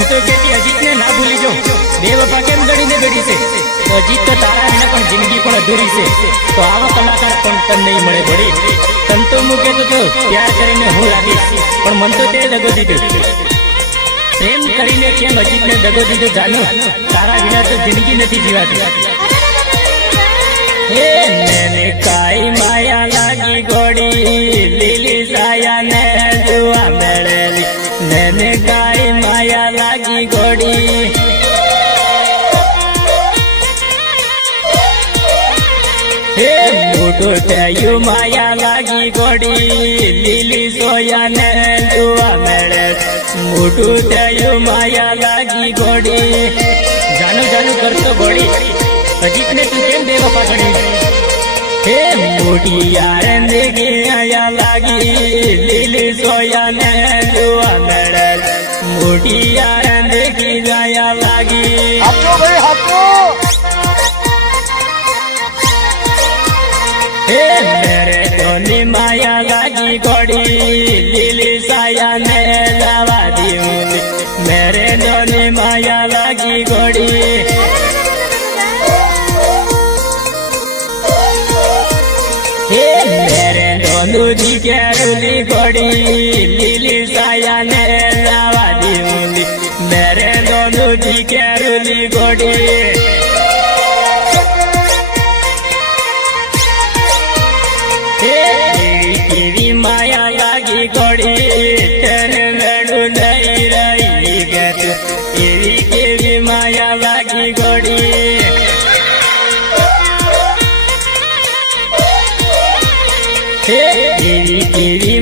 તું તો કેતી અજીત ને ના ભૂલી જો બેવફા કેમ ગણીને બેઠી છે તો અજીત તો તારા વિના પણ જિંદગી પણ અધૂરી છે તો આવો કલાકાર પણ તને નહીં મળે બળી તન તો હું કહેતો તો પ્યાર કરીને હું લાગીશ પણ મન તો તે દગો દીધો પ્રેમ કરીને કેમ અજીતને દગો દીધો જાનો તારા વિના તો જિંદગી નથી જીવાતી હે મેને કાઈ માયા લાગી ગોડી લીલી સાયા ને જોવા મળેલી મેને કાઈ માયા લાગી ગોડી હે મોટું થયું માયા લાગી ગોડી લીલી સોયા ને જોવા મળે મોટું થયું માયા લાગી ગોડી જાનું જાનું કરતો ગોડી અજીત ને તું કેમ બેવફા ગણી હે મોટી યાર દેખી આયા લાગી લીલી સોયા ને જોવા મળે મોટી યાર દેખી આયા લાગી આપજો ભાઈ આપજો હે મેરે ધોની માયા લાગી ગોડી લીલી સાયા ને જવા દઉં મેરે ધોની માયા લાગી ગોડી હે મેરે ધોનું જી કેરુલી ગોડી લીલી સાયા ને જવા દઉં મેરે ધોનું જી કેરુલી ગોડી કેવી માયા લાગી ગોડી તને મેળું નહીં રહી ગત એવી કેવી માયા લાગી ગોડી એવી કેવી